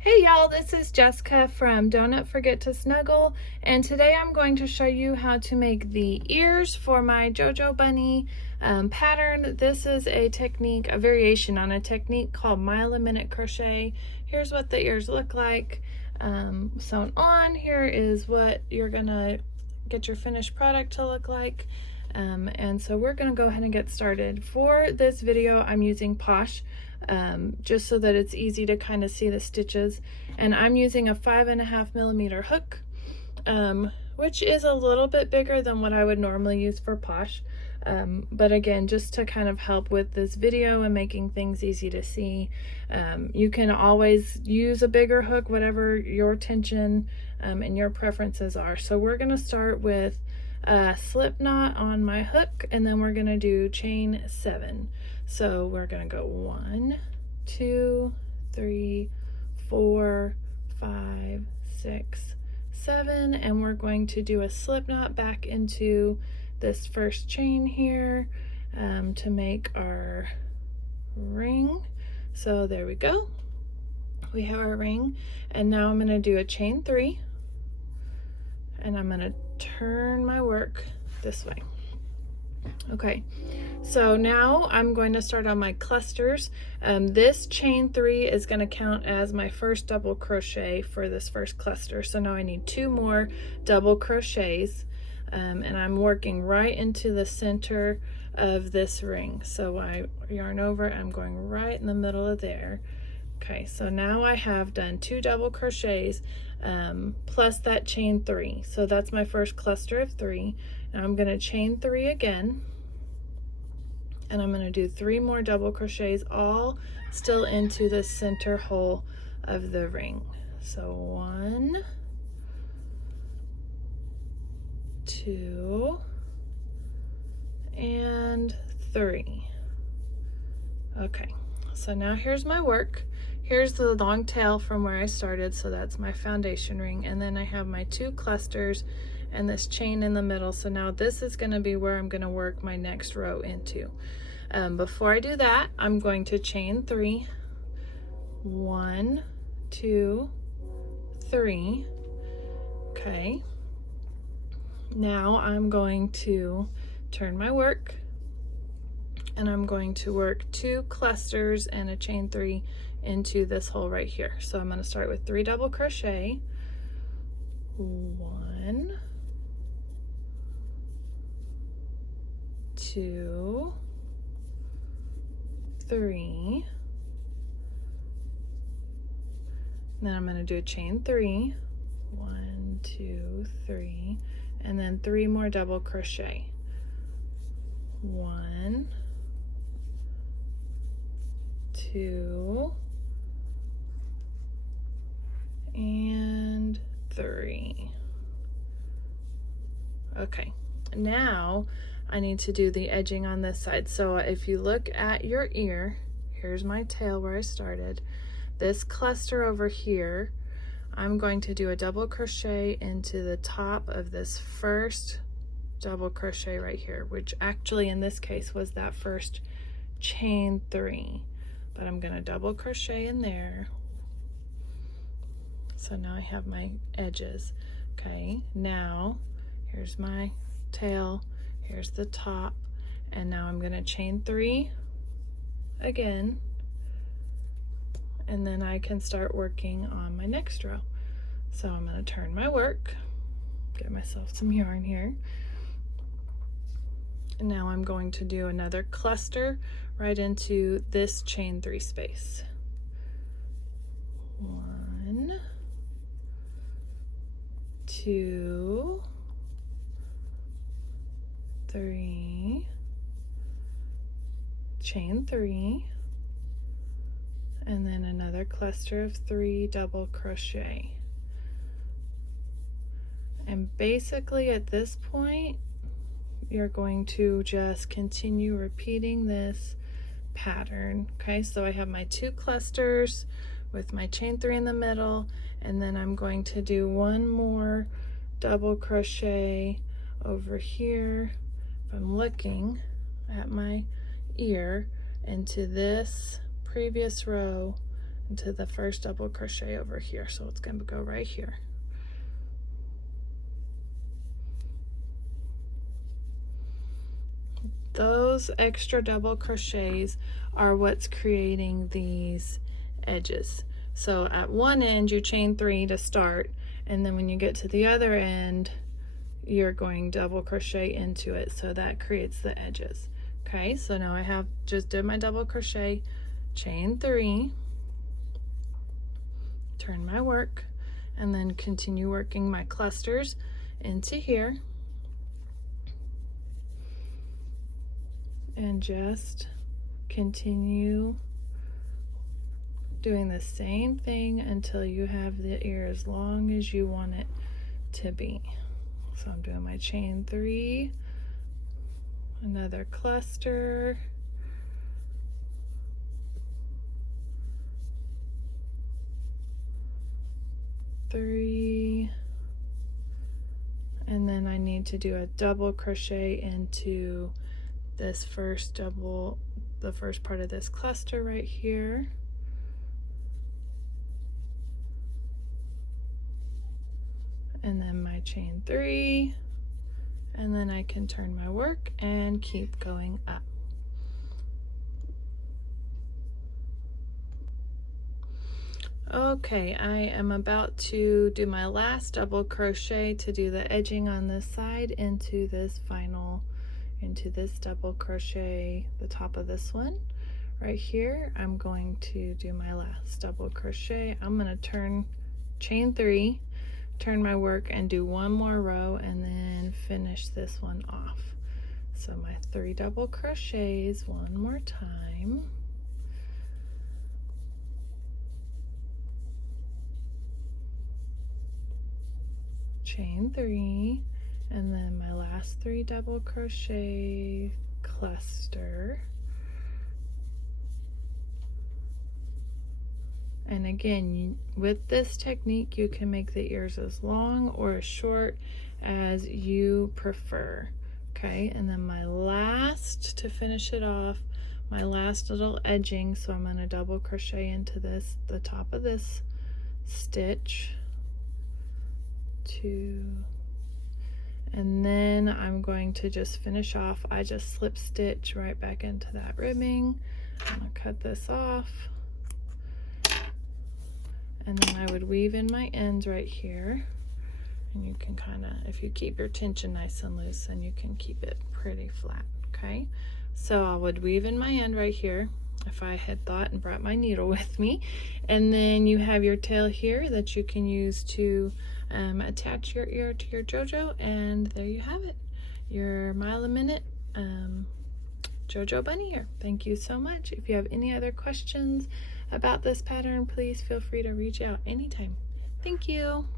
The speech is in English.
Hey y'all, this is Jessica from Don't Forget to Snuggle, and today I'm going to show you how to make the ears for my JoJo Bunny pattern. This is a technique, a variation on a technique called mile a minute crochet. Here's what the ears look like sewn on. Here is what you're gonna get your finished product to look like. And so we're gonna go ahead and get started. For this video, I'm using Posh, just so that it's easy to kind of see the stitches. And I'm using a 5.5 millimeter hook, which is a little bit bigger than what I would normally use for Posh. But again, just to kind of help with this video and making things easy to see, you can always use a bigger hook, whatever your tension and your preferences are. So we're going to start with a slip knot on my hook, and then we're going to do chain 7. So we're going to go 1, 2, 3, 4, 5, 6, 7, and we're going to do a slip knot back into this first chain here to make our ring. So there we go, we have our ring. And now I'm going to do a chain 3, and I'm going to turn my work this way. Okay, so now I'm going to start on my clusters. This chain 3 is going to count as my first double crochet for this first cluster. So now I need 2 more double crochets, and I'm working right into the center of this ring. So I yarn over, I'm going right in the middle of there. Okay, so now I have done 2 double crochets plus that chain 3. So that's my first cluster of 3. Now I'm going to chain 3 again, and I'm going to do 3 more double crochets, all still into the center hole of the ring. So 1, 2, and 3. Okay, so now here's my work. Here's the long tail from where I started, so that's my foundation ring, and then I have my 2 clusters and this chain in the middle. So now this is going to be where I'm going to work my next row into. Before I do that, I'm going to chain 3. 1, 2, 3. Okay, now I'm going to turn my work, and I'm going to work 2 clusters and a chain 3 into this hole right here. So I'm going to start with 3 double crochet. 1, 2, 3. Then I'm going to do a chain 3. 1, 2, 3, and then 3 more double crochet. 1, 2, and 3. Okay, now I need to do the edging on this side. So if you look at your ear, here's my tail where I started. This cluster over here, I'm going to do a double crochet into the top of this first double crochet right here, which actually in this case was that first chain 3. But I'm going to double crochet in there. So now I have my edges. Okay, now here's my tail, here's the top, and now I'm going to chain 3 again, and then I can start working on my next row. So I'm going to turn my work, get myself some yarn here, and now I'm going to do another cluster right into this chain 3 space. 1, 2, 3, chain 3, and then another cluster of 3 double crochet. And basically at this point, you're going to just continue repeating this pattern. Okay, so I have my 2 clusters with my chain 3 in the middle, and then I'm going to do 1 more double crochet over here. If I'm looking at my ear, into this previous row into the first double crochet over here. So it's going to go right here. Those extra double crochets are what's creating these edges. So at one end you chain 3 to start, and then when you get to the other end you're going double crochet into it, so that creates the edges. Okay, so now I have just did my double crochet, chain 3, turn my work, and then continue working my clusters into here, and just continue doing the same thing until you have the ear as long as you want it to be. So I'm doing my chain 3, another cluster, three, and then I need to do a double crochet into this the first part of this cluster right here. And then my chain 3, and then I can turn my work and keep going up. Okay, I am about to do my last double crochet to do the edging on this side into this double crochet, the top of this one right here. I'm going to do my last double crochet. I'm going to chain 3, turn my work, and do one more row, and then finish this one off. So my 3 double crochets one more time, chain 3, and then my last 3 double crochet, cluster. And again, with this technique, you can make the ears as long or as short as you prefer. Okay, and then my last, to finish it off, my last little edging, so I'm going to double crochet into the top of this stitch, 2, and then I'm going to just finish off. I just slip stitch right back into that ribbing. I'm going to cut this off. And then I would weave in my ends right here, and you can kind of, if you keep your tension nice and loose, then you can keep it pretty flat. Okay, so I would weave in my end right here if I had thought and brought my needle with me, and then you have your tail here that you can use to attach your ear to your JoJo, and there you have it, your mile a minute JoJo Bunny ear. Thank you so much. If you have any other questions about this pattern, please feel free to reach out anytime. Thank you.